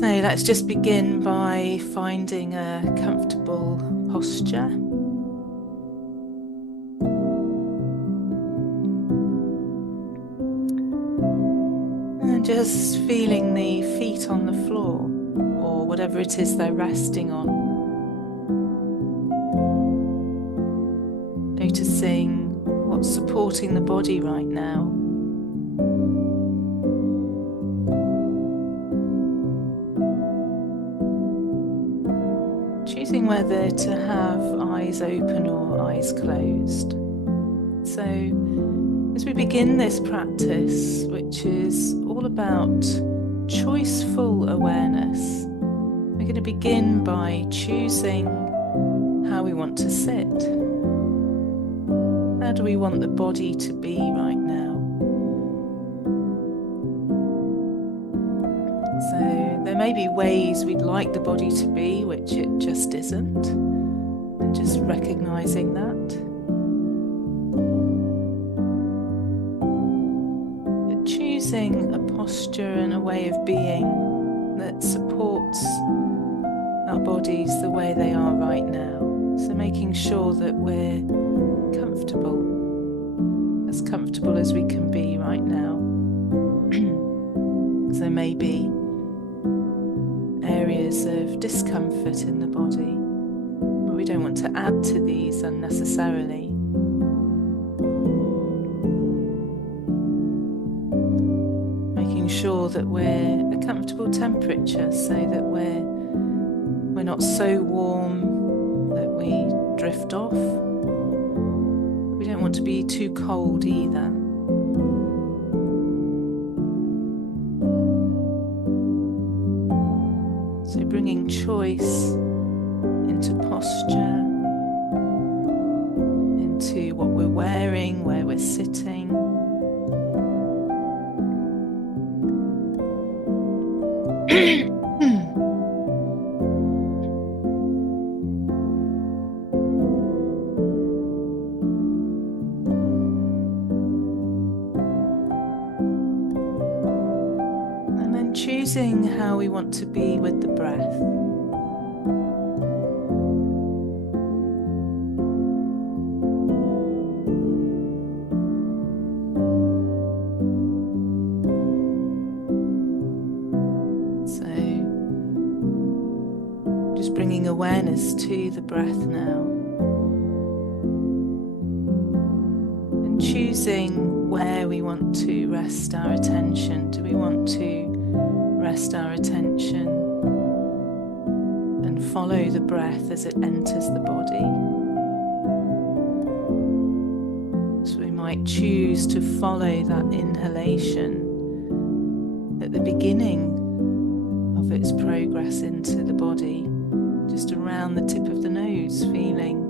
So let's just begin by finding a comfortable posture. And just feeling the feet on the floor or whatever it is they're resting on. Noticing what's supporting the body right now. Choosing whether to have eyes open or eyes closed. So as we begin this practice, which is all about choiceful awareness, we're going to begin by choosing how we want to sit. How do we want the body to be right now? So there may be ways we'd like the body to be, which it just isn't, and just recognizing that. But choosing a posture and a way of being that supports our bodies the way they are right now. So making sure that we're as comfortable as we can be right now. So maybe areas of discomfort in the body, but we don't want to add to these unnecessarily. Making sure that we're a comfortable temperature so that we're not so warm that we drift off. We don't want to be too cold either. So bringing choice into posture, into what we're wearing, where we're sitting. And then choosing how we want to be with the breath. Bringing awareness to the breath now and choosing where we want to rest our attention. Do we want to rest our attention and follow the breath as it enters the body? So we might choose to follow that inhalation at the beginning of its progress into the body. Just around the tip of the nose, feeling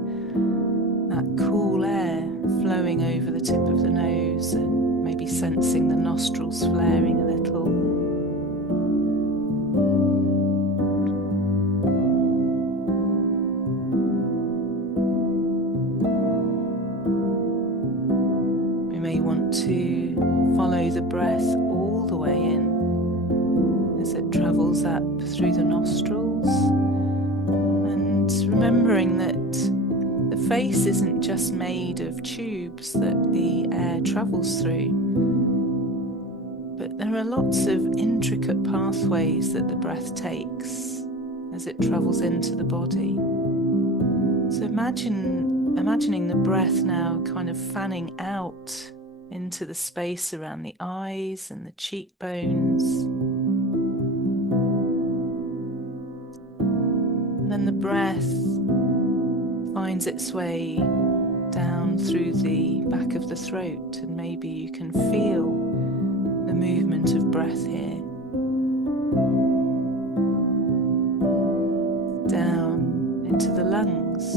that cool air flowing over the tip of the nose and maybe sensing the nostrils flaring a little. We may want to follow the breath all the way in as it travels up through the nostrils. Remembering that the face isn't just made of tubes that the air travels through, but there are lots of intricate pathways that the breath takes as it travels into the body. So imagining the breath now kind of fanning out into the space around the eyes and the cheekbones. And then the breath finds its way down through the back of the throat, and maybe you can feel the movement of breath here. Down into the lungs,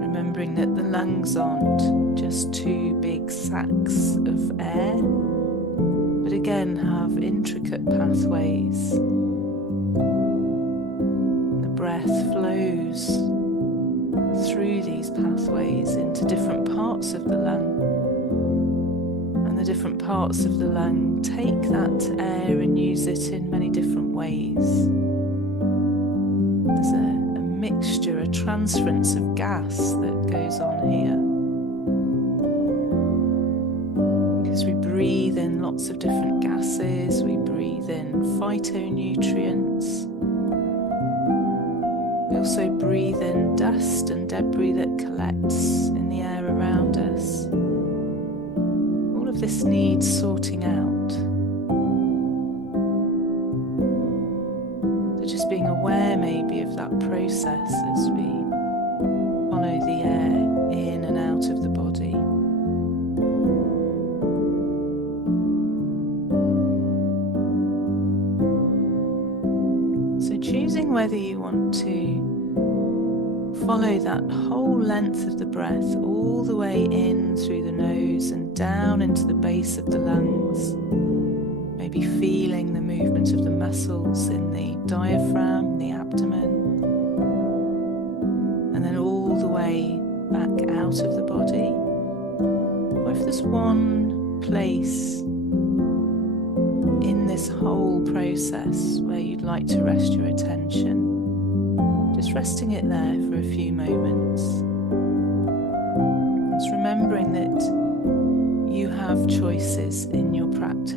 remembering that the lungs aren't just two big sacs of air, but again have intricate pathways. Breath flows through these pathways into different parts of the lung, and the different parts of the lung take that air and use it in many different ways. There's a mixture, a transference of gas that goes on here. Because we breathe in lots of different gases, we breathe in phytonutrients. We also breathe in dust and debris that collects in the air around us. All of this needs sorting out. So just being aware maybe of that process as we follow the air in and out of the body. So choosing whether you want to follow that whole length of the breath all the way in through the nose and down into the base of the lungs, maybe feeling the movement of the muscles in the diaphragm, the abdomen, and then all the way back out of the body. Or if there's one place in this whole process where you'd like to rest your attention, just resting it there for a few moments. Just remembering that you have choices in your practice.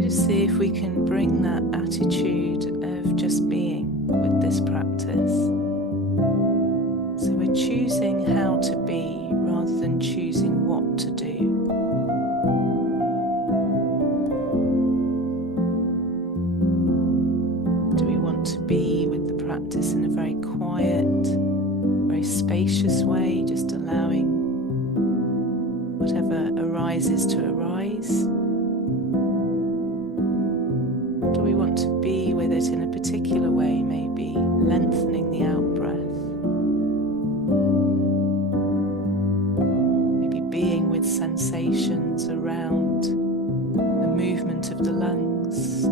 Just see if we can bring that attitude of just being with this practice. So we're choosing how to be rather than choosing what to do. Do we want to be with the practice in a very quiet, very spacious way, just allowing whatever arises to arise? We want to be with it in a particular way, maybe lengthening the out-breath, maybe being with sensations around the movement of the lungs, the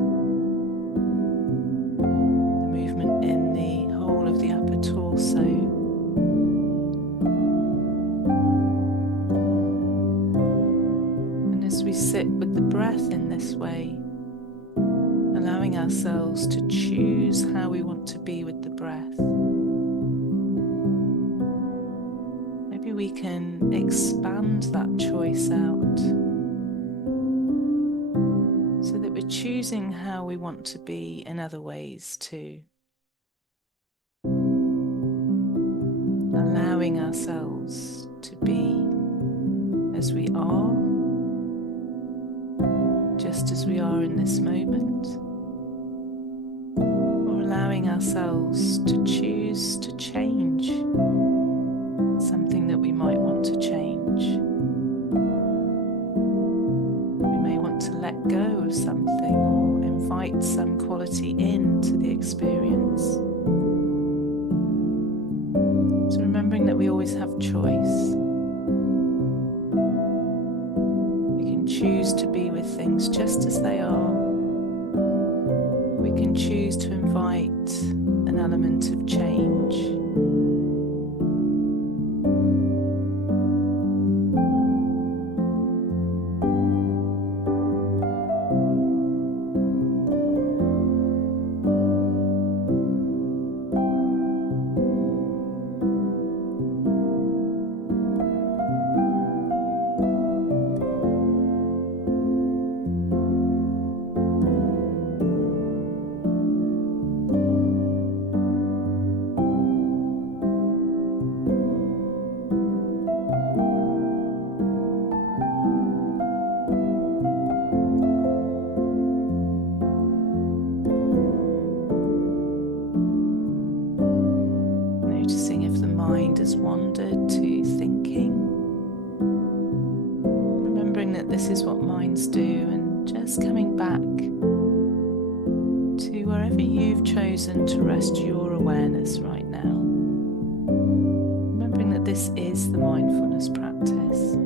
movement in the whole of the upper torso. And as we sit with the breath in this way, allowing ourselves to choose how we want to be with the breath. Maybe we can expand that choice out so that we're choosing how we want to be in other ways too. Allowing ourselves to be as we are, just as we are in this moment. Allowing ourselves to choose to change something that we might want to change. We may want to let go of something or invite some quality into the experience. So remembering that we always have choice. We can choose to be with things just as they are. We can choose to invite an element of change. just coming back to wherever you've chosen to rest your awareness right now. Remembering that this is the mindfulness practice.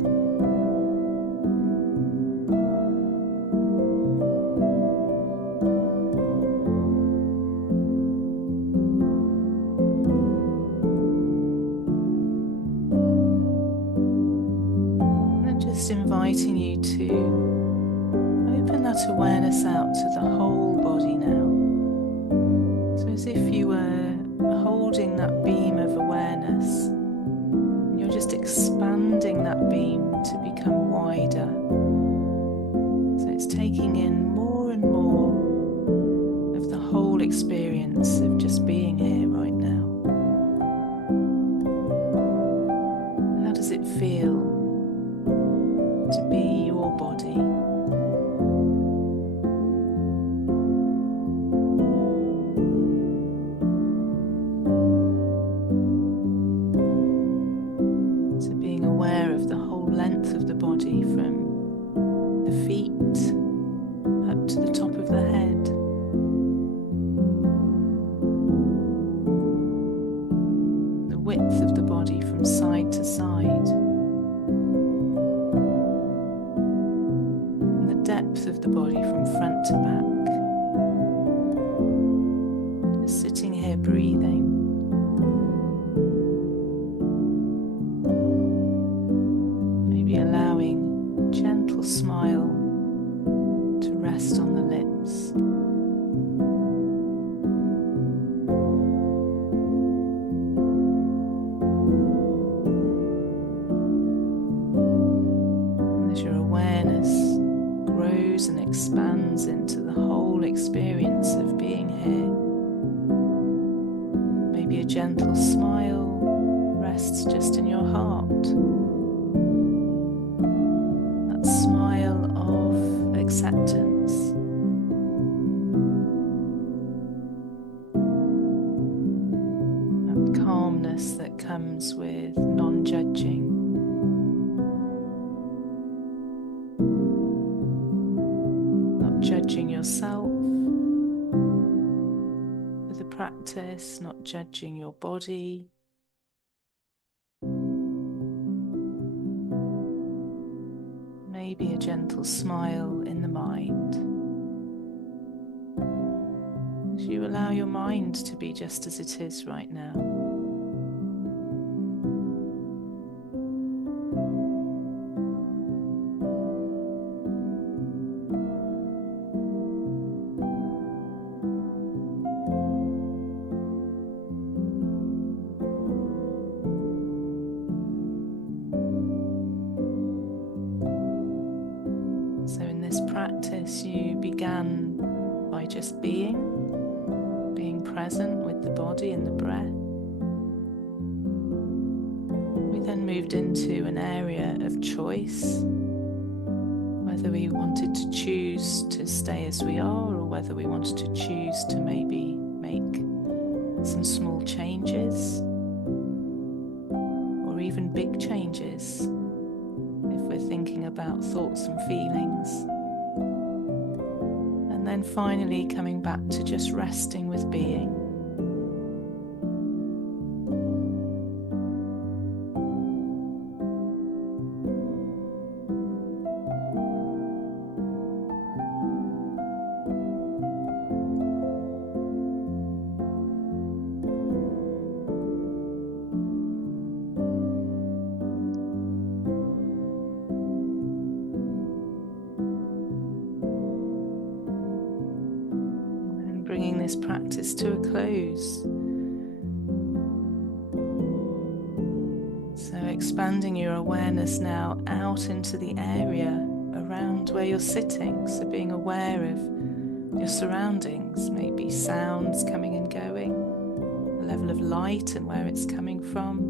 Just inviting you to open that awareness out to the whole body now. So as if you were holding that beam of awareness, and you're just expanding that beam to become wider. So it's taking in more and more of the whole experience of just being here right now. How does it feel to be your body? So being aware of the whole length of the body from the feet up to the top of the head. The width of the body from side to side. Depth of the body from front to back. Just sitting here breathing. Maybe allowing a gentle smile to rest on the lips. And as your awareness grows and expands into the whole experience of being here, maybe a gentle smile rests just in your heart. That smile of acceptance. That calmness that comes with non-judging. Judging yourself for the practice, not judging your body. Maybe a gentle smile in the mind. As you allow your mind to be just as it is right now. So in this practice, you began by just being present with the body and the breath. We then moved into an area of choice, whether we wanted to choose to stay as we are or whether we wanted to choose to maybe make some small changes or even big changes if we're thinking about thoughts and feelings. And then finally coming back to just resting with being. Bringing this practice to a close. So expanding your awareness now out into the area around where you're sitting. So being aware of your surroundings, maybe sounds coming and going, the level of light and where it's coming from.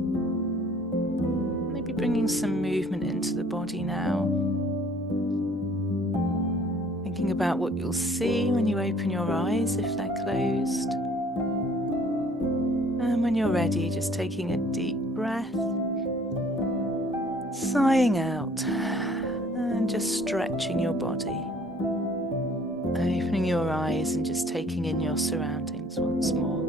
Maybe bringing some movement into the body now. Thinking about what you'll see when you open your eyes if they're closed. And when you're ready, just taking a deep breath, sighing out, and just stretching your body. Opening your eyes and just taking in your surroundings once more.